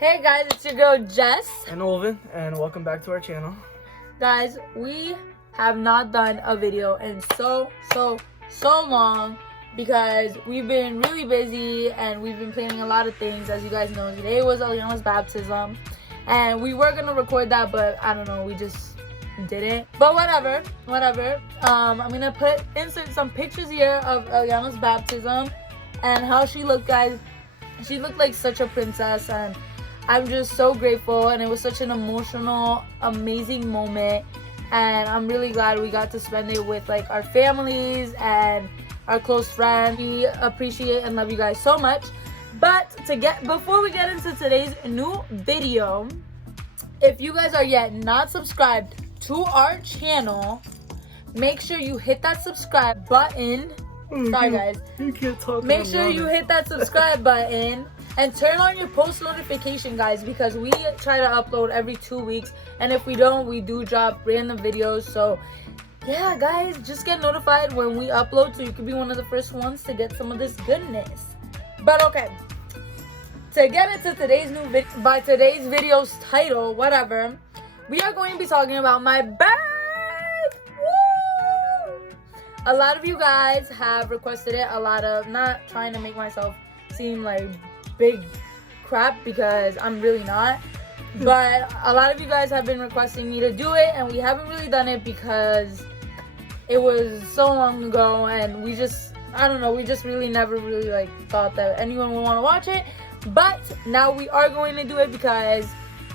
Hey guys, it's your girl Jess. And Olvin, and welcome back to our channel. Guys, we have not done a video in so long because we've been really busy and we've been planning a lot of things. As you guys know, today was Eliana's baptism and we were gonna record that, but I don't know, we just didn't. But whatever. I'm gonna insert some pictures here of Eliana's baptism and how she looked, guys. She looked like such a princess, and I'm just so grateful, and it was such an emotional, amazing moment, and I'm really glad we got to spend it with like our families and our close friends. We appreciate and love you guys so much. But before we get into today's new video, if you guys are yet not subscribed to our channel, make sure you hit that subscribe button. Sorry guys. You can't talk. Make sure you hit that subscribe button and turn on your post notification, guys, because we try to upload every 2 weeks, and if we don't, we do drop random videos. So yeah, guys, just get notified when we upload so you can be one of the first ones to get some of this goodness. But okay, to get into today's new video, by today's video's title, whatever, we are going to be talking about my birth. A lot of you guys have requested it. Not trying to make myself seem like big crap, because I'm really not. But a lot of you guys have been requesting me to do it, and we haven't really done it because it was so long ago, and we just really never really like thought that anyone would want to watch it. But now we are going to do it because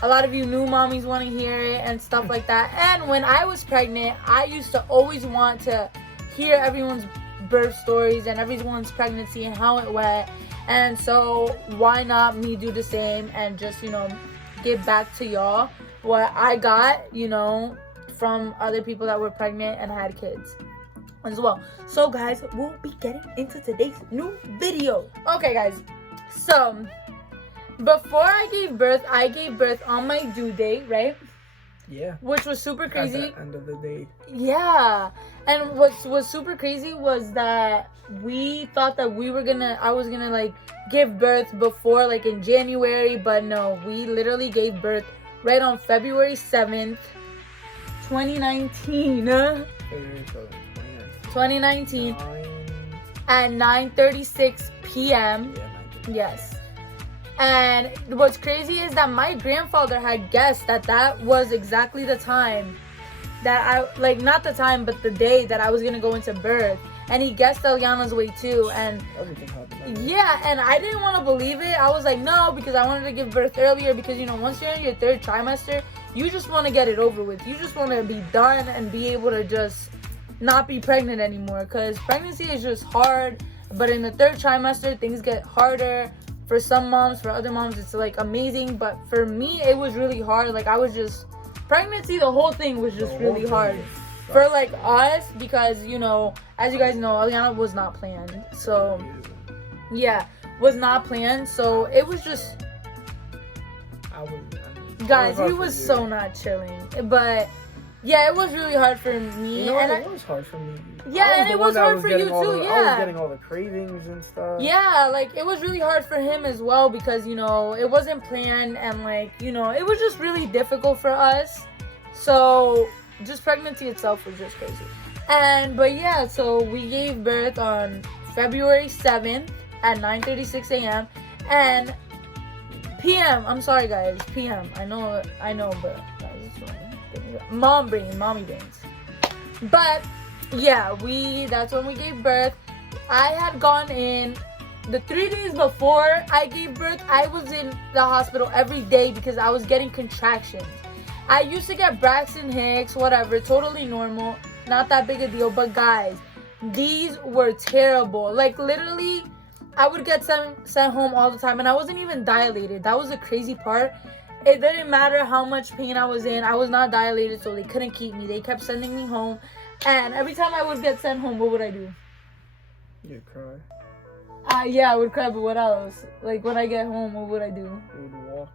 a lot of you new mommies want to hear it and stuff like that. And when I was pregnant, I used to always want to hear everyone's birth stories and everyone's pregnancy and how it went. And so why not me do the same and just, give back to y'all what I got, from other people that were pregnant and had kids as well. So guys, we'll be getting into today's new video. Okay guys, so before I gave birth on my due date, right? Yeah. Which was super crazy. At the end of the day. Yeah. And what was super crazy was that we thought that I was gonna like give birth before, like in January, but no, we literally gave birth right on February 7th, 2019. 2019 at 9:36 p.m. Yes. And what's crazy is that my grandfather had guessed that was exactly the time that not the time, but the day that I was going to go into birth. And he guessed Eliana's way too. And everything happened. Yeah, and I didn't want to believe it. I was like, no, because I wanted to give birth earlier, because, once you're in your third trimester, you just want to get it over with. You just want to be done and be able to just not be pregnant anymore, because pregnancy is just hard. But in the third trimester, things get harder. For some moms, for other moms, it's like amazing. But for me, it was really hard. Like pregnancy, the whole thing was just really hard for like us, because, as you guys know, Eliana was not planned. So yeah, was not planned. So it was just, guys, we was so not chilling. But yeah, it was really hard for me. It was hard for me. Yeah, and it was hard for you too. Yeah, I was getting all the cravings and stuff. Yeah, it was really hard for him as well, because it wasn't planned, and it was just really difficult for us. So just pregnancy itself was just crazy. But yeah, so we gave birth on February 7th at 9:36 a.m. and p.m. I'm sorry guys, p.m. I know, but mommy brains. But yeah, that's when we gave birth. I had gone in the 3 days before I gave birth. I was in the hospital every day because I was getting contractions. I used to get Braxton Hicks, whatever, totally normal, not that big a deal. But guys, these were terrible. Like literally, I would get sent home all the time, and I wasn't even dilated. That was the crazy part. It didn't matter how much pain I was in. I was not dilated, so they couldn't keep me. They kept sending me home. And every time I would get sent home, what would I do? You'd cry. Yeah, I would cry, but what else? Like, when I get home, what would I do? You would walk.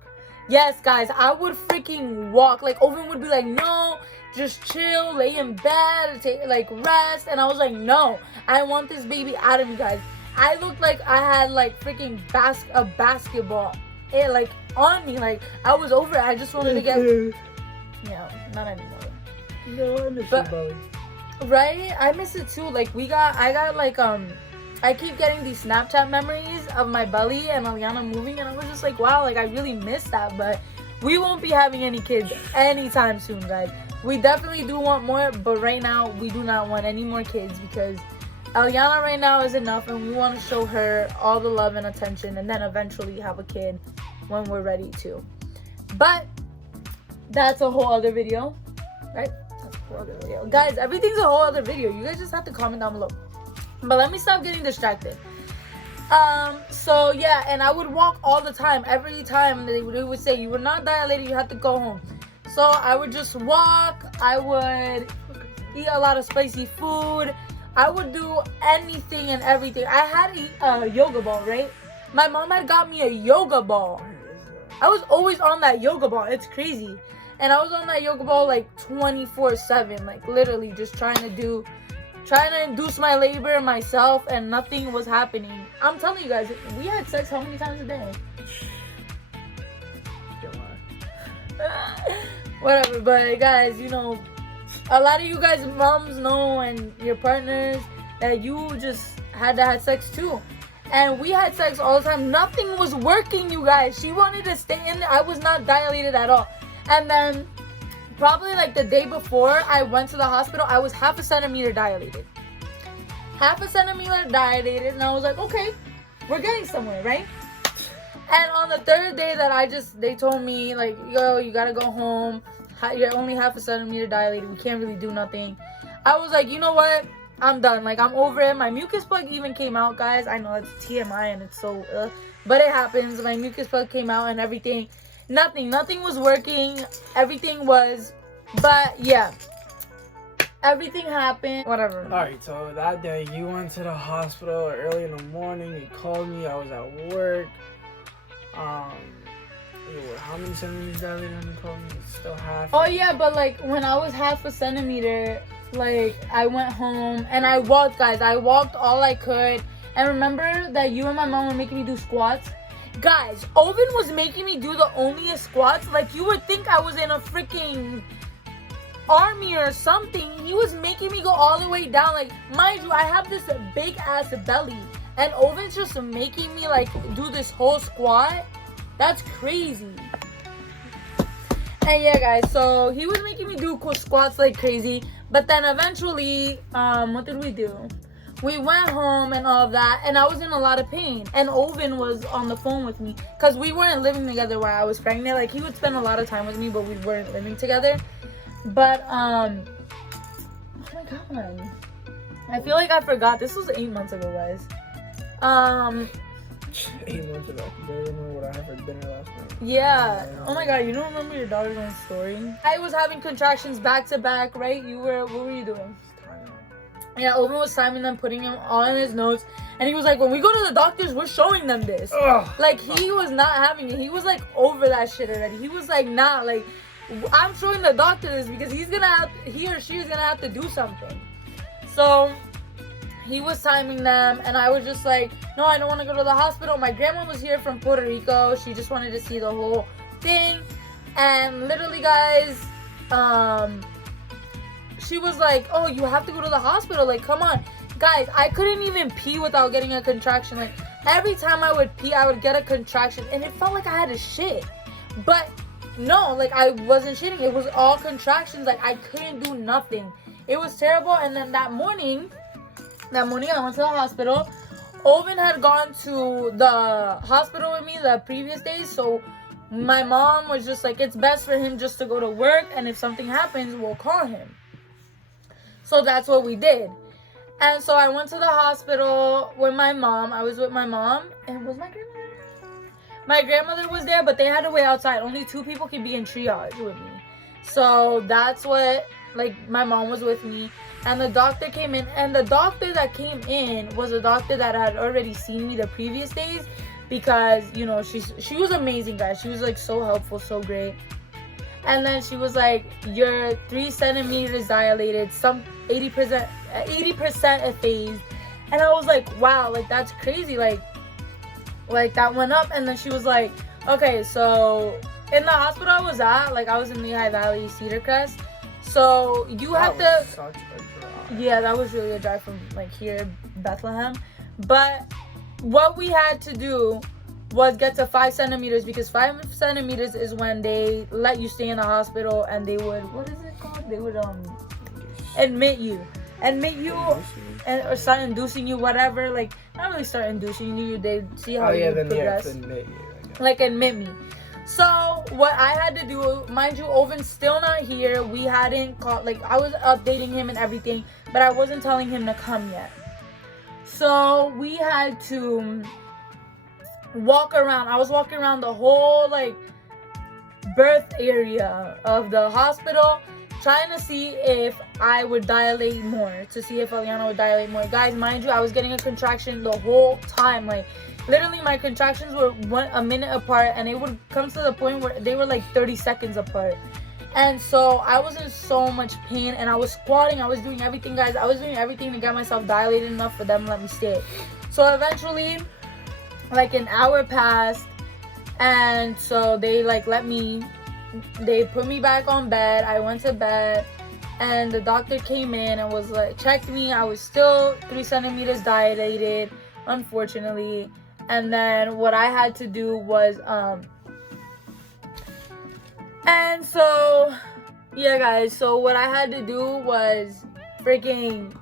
Yes, guys, I would freaking walk. Like, Owen would be like, no, just chill, lay in bed, rest. And I was like, no, I want this baby out of me, guys. I looked like I had, freaking a basketball it like on me. Like I was over it. I just wanted to get. Yeah, not anymore. No, I miss But- your belly. Right? I miss it too. Like I got like I keep getting these Snapchat memories of my belly and Aliana moving, and I was just like, wow, like I really miss that. But we won't be having any kids anytime soon, guys. We definitely do want more, but right now we do not want any more kids because Aliana right now is enough, and we want to show her all the love and attention, and then eventually have a kid when we're ready to. But that's a whole other video, right? That's a whole other video. Guys, everything's a whole other video. You guys just have to comment down below. But let me stop getting distracted. So yeah, and I would walk all the time. Every time they would say you were not dilated, you had to go home. So I would just walk. I would eat a lot of spicy food. I would do anything and everything. I had a yoga ball, right? My mom had got me a yoga ball. I was always on that yoga ball. It's crazy. And I was on that yoga ball like 24/7, like literally just trying to induce my labor myself, and nothing was happening. I'm telling you guys, we had sex how many times a day? Whatever, but guys, you know, a lot of you guys moms know, and your partners, that you just had to have sex too. And we had sex all the time. Nothing was working, you guys. She wanted to stay in there. I was not dilated at all. And then probably like the day before I went to the hospital, I was half a centimeter dilated. Half a centimeter dilated, and I was like, okay, we're getting somewhere, right? And on the third day that they told me, like, yo, you gotta go home. You're only half a centimeter dilated. We can't really do nothing. I was like, you know what? I'm done. Like, I'm over it. My mucus plug even came out, guys. I know it's TMI and it's so, but it happens. My mucus plug came out and everything. Nothing was working. Everything was, but yeah. Everything happened. Whatever. Alright, so that day you went to the hospital early in the morning. You called me. I was at work. You were how many centimeters dilated when you called me? Still half. Oh yeah, but like when I was half a centimeter, like I went home and I walked, guys. I walked all I could. And remember that you and my mom were making me do squats? Guys, Oven was making me do the onlyest squats. Like you would think I was in a freaking army or something. He was making me go all the way down. Like, mind you, I have this big ass belly, and Oven's just making me like do this whole squat. That's crazy. And yeah, guys, so he was making me do squats like crazy. But then eventually, what did we do? We went home and all that, and I was in a lot of pain. And Oven was on the phone with me because we weren't living together while I was pregnant. Like, he would spend a lot of time with me, but we weren't living together. But oh my god, I feel like I forgot. This was 8 months ago, guys. 8 months ago. I don't remember what I had for dinner last night. Yeah. Oh my god, you don't remember your daughter's own story? I was having contractions back to back, right? What were you doing? Yeah, Oven was timing them, putting him on his notes, and he was like, when we go to the doctors, we're showing them this. Ugh. Like, he was not having it. He was like over that shit already. He was like, nah, like, I'm showing the doctor this because he or she is gonna have to do something. So he was timing them, and I was just like, no, I don't want to go to the hospital. My grandma was here from Puerto Rico. She just wanted to see the whole thing. And literally, guys, she was like, oh, you have to go to the hospital. Like, come on. Guys, I couldn't even pee without getting a contraction. Like, every time I would pee, I would get a contraction, and it felt like I had to shit. But no, like, I wasn't shitting. It was all contractions. Like, I couldn't do nothing. It was terrible. And then that morning I went to the hospital. Oven had gone to the hospital with me the previous day. So my mom was just like, it's best for him just to go to work. And if something happens, we'll call him. So that's what we did. And so I went to the hospital with my mom. I was with my mom. And was my grandmother? My grandmother was there, but they had to wait outside. Only 2 people could be in triage with me. So that's what, like, my mom was with me. And the doctor came in. And the doctor that came in was a doctor that had already seen me the previous days. Because, you know, she was amazing, guys. She was, like, so helpful, so great. And then she was like, you're 3 centimeters dilated, some 80% effaced. And I was like, wow, like, that's crazy. Like that went up. And then she was like, Okay, so in the hospital I was at, like, I was in Lehigh Valley, Cedar Crest. So you have to. Such a drive. Yeah, that was really a drive from like here, Bethlehem. But what we had to do was get to 5 centimeters, because 5 centimeters is when they let you stay in the hospital, and they would, what is it called? They would admit you, and or start inducing you, whatever. Like, not really start inducing you. They see how you progress. Yeah, admit you, like, admit me. So what I had to do, mind you, Oven's still not here. We hadn't called, like, I was updating him and everything, but I wasn't telling him to come yet. So we had to walk around. I was walking around the whole, like, birth area of the hospital, trying to see if I would dilate more, to see if Eliana would dilate more. Guys, mind you, I was getting a contraction the whole time. Like, literally, my contractions were a minute apart, and it would come to the point where they were like 30 seconds apart. And so I was in so much pain, and I was squatting. I was doing everything, guys. I was doing everything to get myself dilated enough for them to let me stay. So eventually, like, an hour passed, and so they, like, they put me back on bed. I went to bed, and the doctor came in and was like, checked me. I was still 3 centimeters dilated, unfortunately. And then what I had to do was, and so, yeah, guys, so what I had to do was freaking,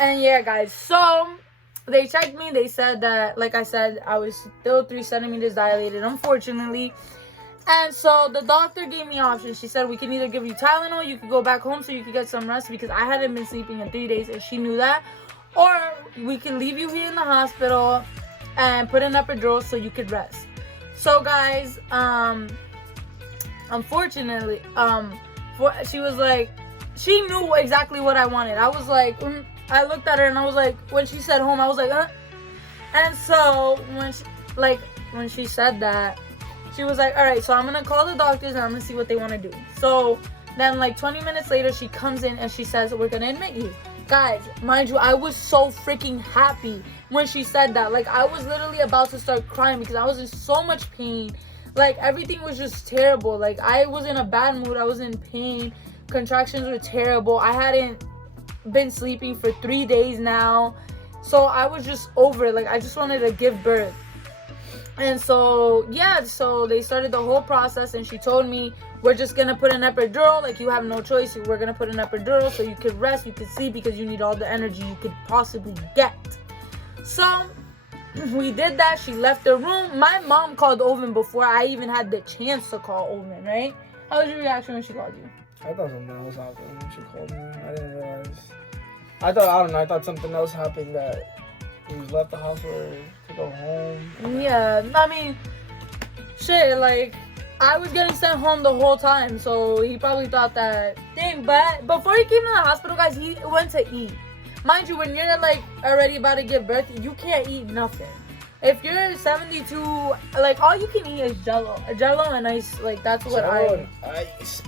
and yeah, guys, so they checked me. They said that, like I said, I was still 3 centimeters dilated, unfortunately. And so the doctor gave me options. She said, we can either give you Tylenol, you could go back home so you could get some rest, because I hadn't been sleeping in 3 days, and she knew that. Or we can leave you here in the hospital and put an epidural so you could rest. So, guys, unfortunately, she was like, she knew exactly what I wanted. I was like, I looked at her and I was like, when she said home, I was like, And so when she said that, she was like, all right, so I'm gonna call the doctors and I'm gonna see what they want to do. So then, like, 20 minutes later, she comes in and she says, we're gonna admit you. Guys, mind you, I was so freaking happy when she said that. Like, I was literally about to start crying because I was in so much pain. Like, everything was just terrible. Like, I was in a bad mood. I was in pain. Contractions were terrible. I hadn't been sleeping for 3 days now. So I was just over it. Like, I just wanted to give birth. And so, yeah, so they started the whole process, and she told me, we're just going to put an epidural. Like, you have no choice. We're going to put an epidural so you could rest, you could sleep, because you need all the energy you could possibly get. So we did that. She left the room. My mom called Oven before I even had the chance to call Oven, right? How was your reaction when she called you? I thought something else happened when she called me. I didn't realize. I thought something else happened, that he left the hospital to go home. Yeah, I mean, shit, like, I was getting sent home the whole time, so he probably thought that thing. But before he came to the hospital, guys, he went to eat. Mind you, when you're, like, already about to give birth, you can't eat nothing. If you're 72, like, all you can eat is Jello and ice. Like, that's what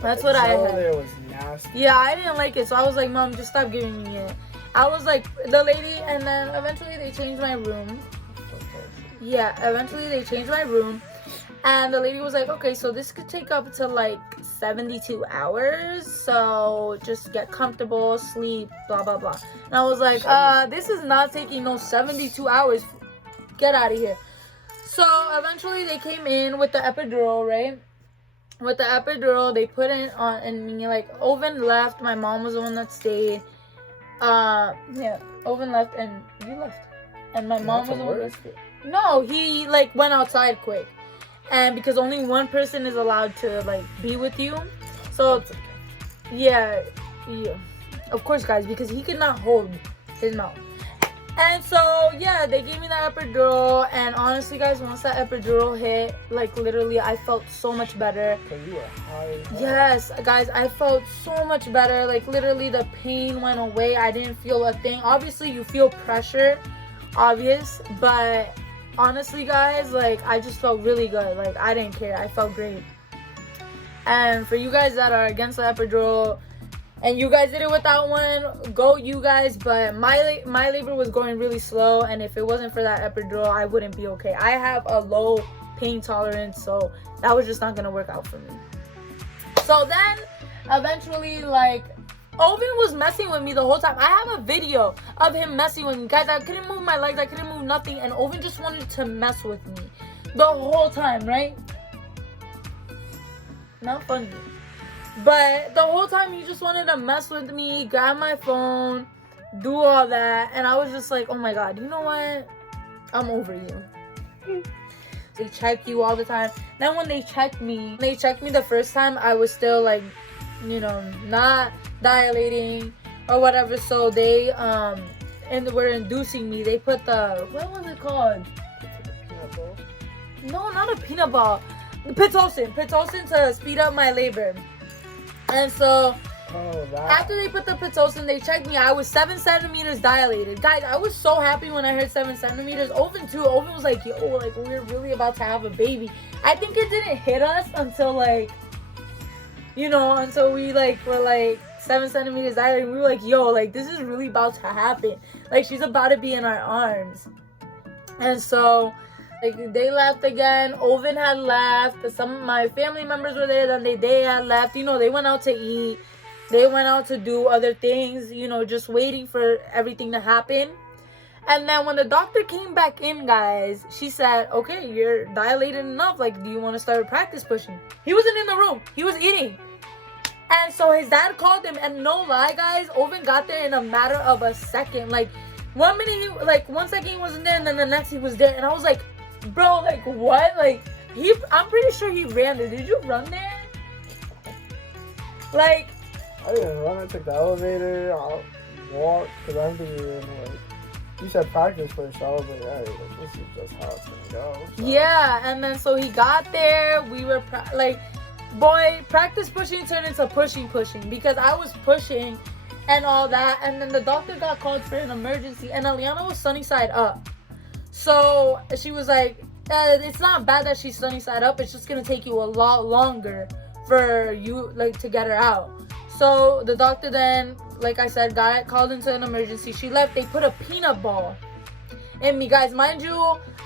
that's what I had. There was nasty. Yeah, I didn't like it, so I was like, Mom, just stop giving me it. I was like, the lady, and then eventually they changed my room. Yeah, eventually they changed my room. And the lady was like, okay, so this could take up to like 72 hours. So just get comfortable, sleep, blah, blah, blah. And I was like, this is not taking no 72 hours. Get out of here. So eventually they came in with the epidural, right? With the epidural, they put it on, and me, like, Oven left. My mom was the one that stayed. Yeah, Oven left and you left. And my mom was the one that stayed. No, he, like, went outside quick. And because only one person is allowed to, like, be with you. So, yeah. Of course, guys, because he could not hold his mouth. And so, yeah, they gave me that epidural. And honestly, guys, once that epidural hit, like, literally, I felt so much better. Because you were high. Yes, guys, I felt so much better. Like, literally, the pain went away. I didn't feel a thing. Obviously, you feel pressure, obvious. But honestly, guys, like, I just felt really good. Like, I didn't care. I felt great. And for you guys that are against the epidural, and you guys did it without one, go you guys. But my labor was going really slow, and if it wasn't for that epidural, I wouldn't be okay. I have a low pain tolerance, so that was just not gonna work out for me. So then eventually, like, Oven was messing with me the whole time. I have a video of him messing with me. Guys, I couldn't move my legs, I couldn't move nothing, and Oven just wanted to mess with me the whole time, right? Not funny. But the whole time he just wanted to mess with me, grab my phone, do all that. And I was just like, oh my God, you know what? I'm over you. They check you all the time. Then when they checked me the first time, I was still like, you know, not dilating or whatever. So they and were inducing me. They put the, what was it called? Peanut ball? No, not a peanut ball. Pitocin to speed up my labor. And so after they put the Pitocin, they checked me. I was 7 centimeters dilated. Guys, I was so happy when I heard 7 centimeters. Oven too. Oven was like, yo, like, we're really about to have a baby. I think it didn't hit us until, like, you know, until we, like, were, like, 7 centimeters dilated. We were like, yo, like, this is really about to happen. Like, she's about to be in our arms. And so, like, they left again. Oven had left. Some of my family members were there. Then they had left. You know, they went out to eat. They went out to do other things, you know, just waiting for everything to happen. And then when the doctor came back in, guys, she said, okay, you're dilated enough. Like, do you want to start practice pushing? He wasn't in the room. He was eating. And so his dad called him. And no lie, guys, Oven got there in a matter of a second. Like, 1 minute, like, 1 second he wasn't there. And then the next he was there. And I was like, bro, like, what? Like, I'm pretty sure he ran there. Did you run there? Like, I didn't run. I took the elevator. I walked because I think we were in, like, you said practice first. I was like, hey, this is just how it's gonna go. So. Yeah, and then so he got there. We were practice pushing turned into pushing because I was pushing and all that. And then the doctor got called for an emergency, and Aliana was sunny side up. So she was like, it's not bad that she's sunny side up. It's just gonna take you a lot longer for you, like, to get her out. So the doctor then, like I said, got called into an emergency. She left. They put a peanut ball in me, guys. Mind you,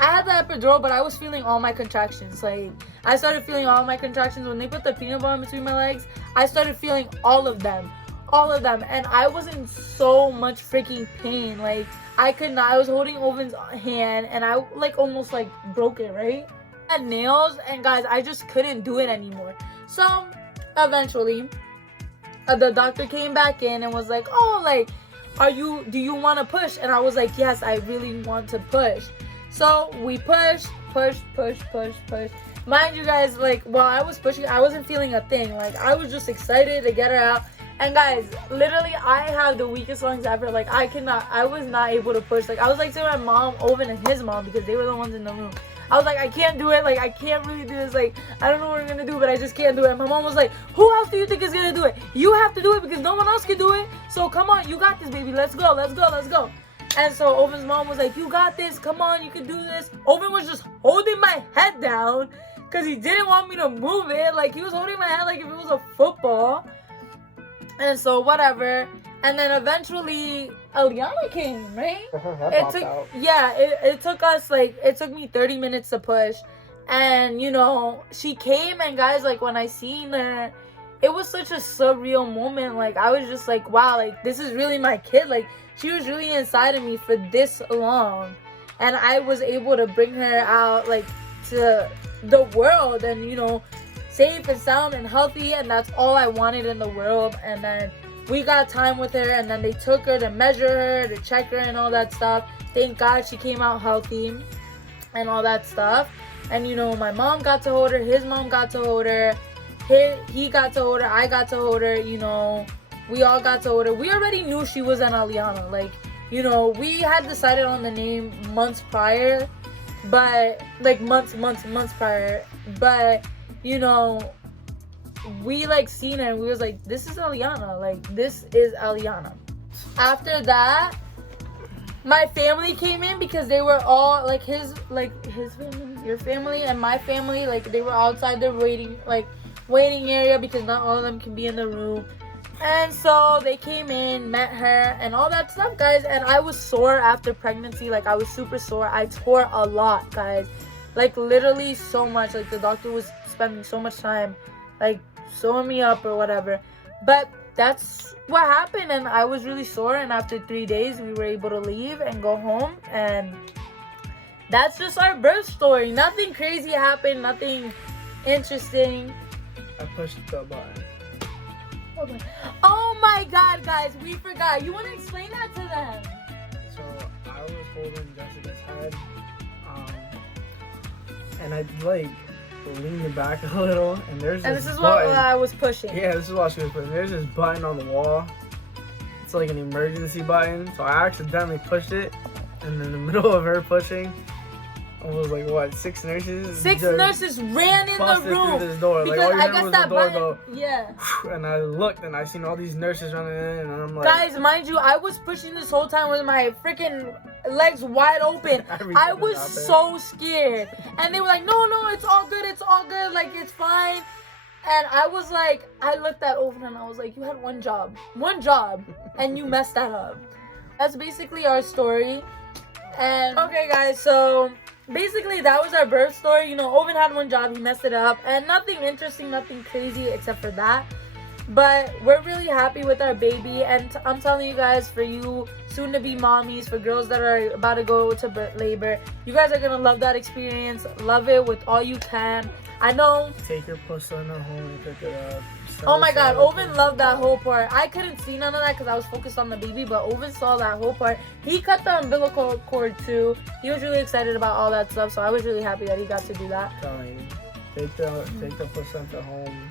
I had the epidural, but I was feeling all my contractions. Like, I started feeling all my contractions when they put the peanut ball in between my legs. I started feeling all of them, and I was in so much freaking pain. Like, I could not. I was holding Oven's hand, and I, like, almost, like, broke it, right? I had nails, and guys, I just couldn't do it anymore. So eventually, the doctor came back in and was like, oh, like, do you want to push? And I was like, yes, I really want to push. So we pushed. Mind you guys, like, while I was pushing, I wasn't feeling a thing. Like, I was just excited to get her out. And guys, literally, I have the weakest lungs ever. Like, I was not able to push. Like, I was like to my mom, Oven, and his mom, because they were the ones in the room. I was like, I can't do it. Like, I can't really do this. Like, I don't know what we're going to do, but I just can't do it. And my mom was like, who else do you think is going to do it? You have to do it because no one else can do it. So come on, you got this, baby. Let's go. And so Oven's mom was like, you got this. Come on, you can do this. Oven was just holding my head down because he didn't want me to move it. Like, he was holding my head like if it was a football. And so whatever. And then eventually Aliana came, right? It took us, like, it took me 30 minutes to push. And, you know, she came, and guys, like, when I seen her, it was such a surreal moment. Like, I was just like, wow, like, this is really my kid. Like, she was really inside of me for this long. And I was able to bring her out, like, to the world and, you know, safe and sound and healthy. And that's all I wanted in the world. And then we got time with her, and then they took her to measure her, to check her and all that stuff. Thank God she came out healthy and all that stuff. And, you know, my mom got to hold her, his mom got to hold her, he got to hold her, I got to hold her, you know, we all got to hold her. We already knew she was an Aliana. Like, you know, we had decided on the name months prior, but, like, months prior. But, you know, we, like, seen her and we was like, this is Aliana. Like, this is Aliana. After that, my family came in because they were all, like, his family, your family, and my family, like, they were outside the waiting area because not all of them can be in the room. And so they came in, met her, and all that stuff, guys. And I was sore after pregnancy. Like, I was super sore. I tore a lot, guys. Like, literally so much. Like, the doctor was spending so much time, like, sewing me up or whatever. But that's what happened. And I was really sore. And after 3 days, we were able to leave and go home. And that's just our birth story. Nothing crazy happened. Nothing interesting. I pushed the button. Oh my god, guys, we forgot. You want to explain that to them? So I was holding Jessica's head, and I like leaned it back a little, and there's And this this is button. what I was pushing. Yeah, this is what she was putting. There's this button on the wall. It's like an emergency button. So I accidentally pushed it, and in the middle of her pushing, I was like, what, 6 nurses? Six just nurses ran in the busted room. through this door. Like, Because all you I heard guess was that the door button, yeah. go, and I looked, and I seen all these nurses running in, and I'm like, Guys, mind you, I was pushing this whole time with my freaking legs wide open. I was so scared. And they were like, no, it's all good, like, it's fine. And I was like, I looked at Oven and I was like, you had one job, and you messed that up. That's basically our story. And okay, guys, so basically that was our birth story. You know, Oven had one job, he messed it up, and nothing interesting, nothing crazy except for that. But we're really happy with our baby, and I'm telling you guys, for you soon to be mommies, for girls that are about to go to labor, you guys are gonna love that experience. Love it with all you can. I know. Take your puss on her home and pick it up. Oh my god, Oven loved that whole part. I couldn't see none of that because I was focused on the baby, but Oven saw that whole part. He cut the umbilical cord too. He was really excited about all that stuff, so I was really happy that he got to do that. Take the placenta home,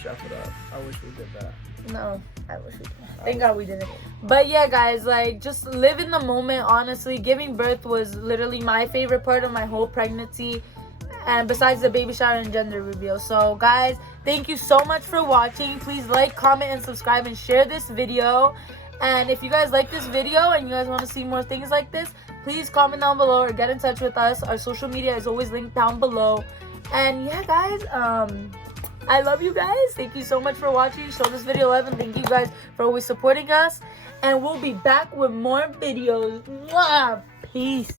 chef it up. I wish we did that. No, I wish we did. Thank God we didn't. But yeah, guys, like, just live in the moment, honestly. Giving birth was literally my favorite part of my whole pregnancy, and besides the baby shower and gender reveal. So guys, thank you so much for watching. Please like, comment, and subscribe, and share this video. And if you guys like this video and you guys want to see more things like this, please comment down below or get in touch with us. Our social media is always linked down below. And yeah, guys, I love you guys. Thank you so much for watching. Show this video love, and thank you guys for always supporting us. And we'll be back with more videos. Mwah! Peace.